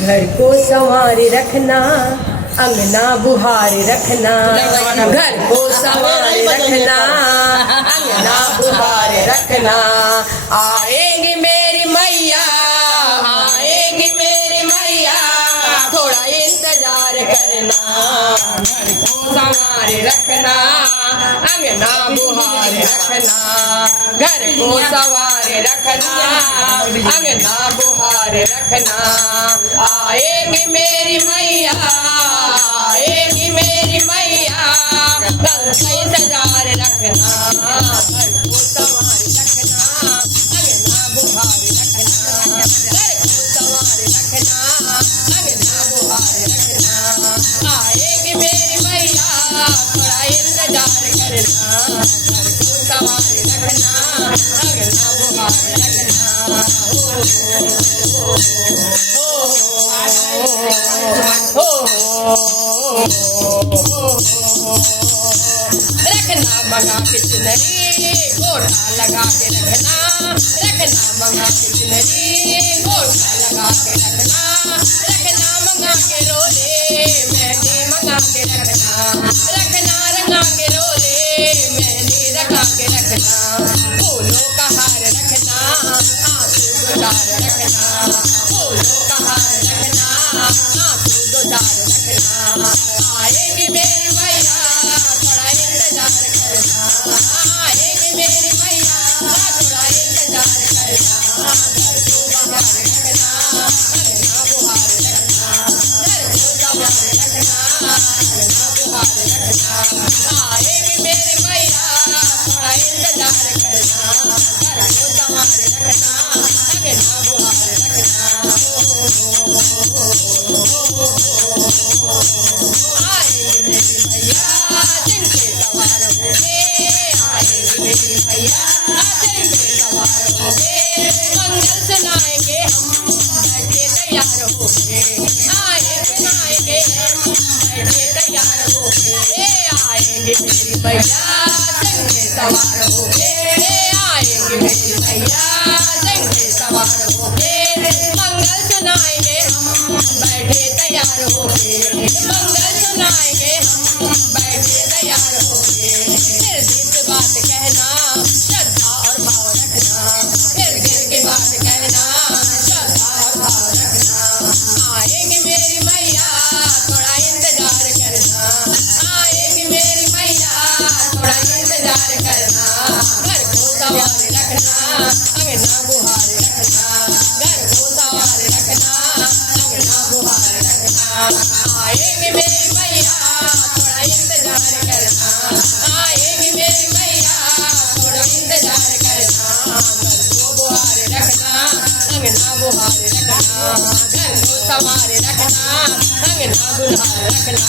घर को संवारे रखना, अंगना बुहारे रखना, घर को संवारे रखना, अंगना बुहारे रखना। आएगी मेरी मैया, आएगी मेरी मैया, थोड़ा इंतजार करना। घर को संवारे रखना, अंगना बुहारे रखना, घर को संवारे रखना, अंगना बुहारे रखना। आएगी मेरी मैया, आएगी मेरी मैया, कल का इंतजार रखना। घर को संवारे रखना, अंगना बुहारे रखना, घर को संवारे रखना, अंगना बुहारे रखना। आएगी मेरी मैया, थोड़ा इंतजार करना। घर को संवारे रखना, अंगना बुहारे रखना। रखना मंगा के चुनरी, गोटा लगा के रखना, रखना मंगा के चुनरी, गोटा लगा के रखना, रखना मंगा के रोले, मेहंदी मंगा के रखना, रखना रंगा के रोले, मेहंदी रखा के रखना। फूलों का हार रखना, आंसू दो चार रखना, फूलों का हार रखना, आंसू दो चार रखना। आएगी मेरी मैया, थोड़ा इंतजार करना। आएगी मेरी मैया, थोड़ा इंतजार करना। घर को बाहर रखना, अंगना बुहार रखना, घर को बाहर रखना, अंगना बुहार रखना। आएगी मेरी मैया, थोड़ा इंतजार करना। घर को बाहर रखना, अंगना बुहार रखना। आएगी मेरी मैया, दिन पे सवार होके, आएगी मेरी मैया, दिन पे सवार होके, मंगल सुनाएंगे हम बैठे तैयार होके। आएंगे आएंगे हम बैठे तैयार होके, आएंगे मेरी मैया, दिन पे सवार होके, आएंगे मेरी मैया, दिन पे सवार होके, मंगल सुनाएंगे हम बैठे तैयार होके, मंगल सुनाएंगे हम बैठे तैयार होके। फिर दिल की बात कहना, श्रद्धा और भाव रखना, फिर दिल की बात कहना, श्रद्धा और भाव रखना। आएगी मेरी मैया, थोड़ा इंतजार करना। आएगी मेरी मैया, थोड़ा इंतजार करना। घर को सवार रखना, अंगना बुहार रखना, घर को सवार रखना, अंगना बुहार रखना। आएगी मेरी मैया, थोड़ा इंतजार करना। आएगी मेरी मैया, थोड़ा इंतजार करना। घर को बुहार रखना, अंगना बुहार रखना, घर को सवार रखना, अंगना बुहार रखना।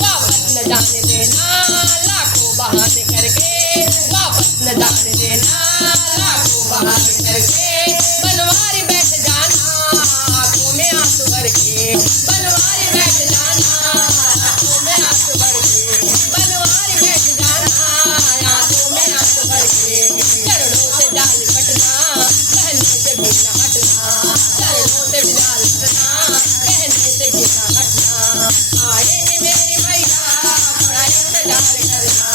वापस न जाने देना लाखों बहाने करके, वापस न जाने देना लाखों बहाने करके। बनवारी बैठ जाना आंखों में आंसू भर के, बनवारी बैठ जाना आंखों में आंसू भर के, बनवारी बैठ जाना आंखों में आंसू भर के। चरणों से जाल कटना, कहने से भी न हटना, चरणों से भी जाल कटना, कहने से भी न हटना। आएगी मेरी मैया, थोड़ा इंतजार करना।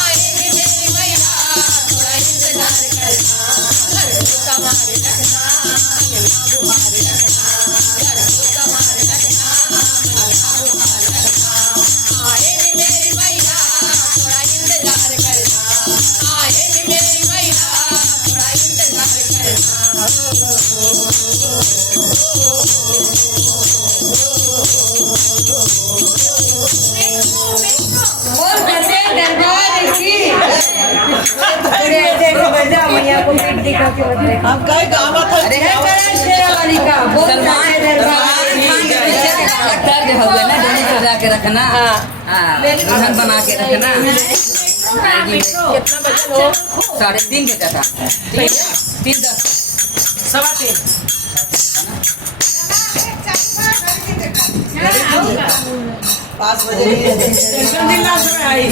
आएगी मेरी मैया, थोड़ा इंतजार करना। घर को संवारे रखना, अंगना बुहार रखना, घर को संवारे रखना, अंगना बुहार रखना। आएगी मेरी मैया, थोड़ा इंतजार करना। आएगी मेरी मैया, थोड़ा इंतजार करना। दरबार की मैया को पीठ दिखा के बताए। हम कई गावा था अरे है करण शेरावाली का बोल दरबार दर्द हो गया ना, जल्दी सजा के रखना। दुल्हन बना के रखना। कितना बजन हो? 3:30 बजा था। 3:10 3:15 5 बजे टेंशन दिला से आई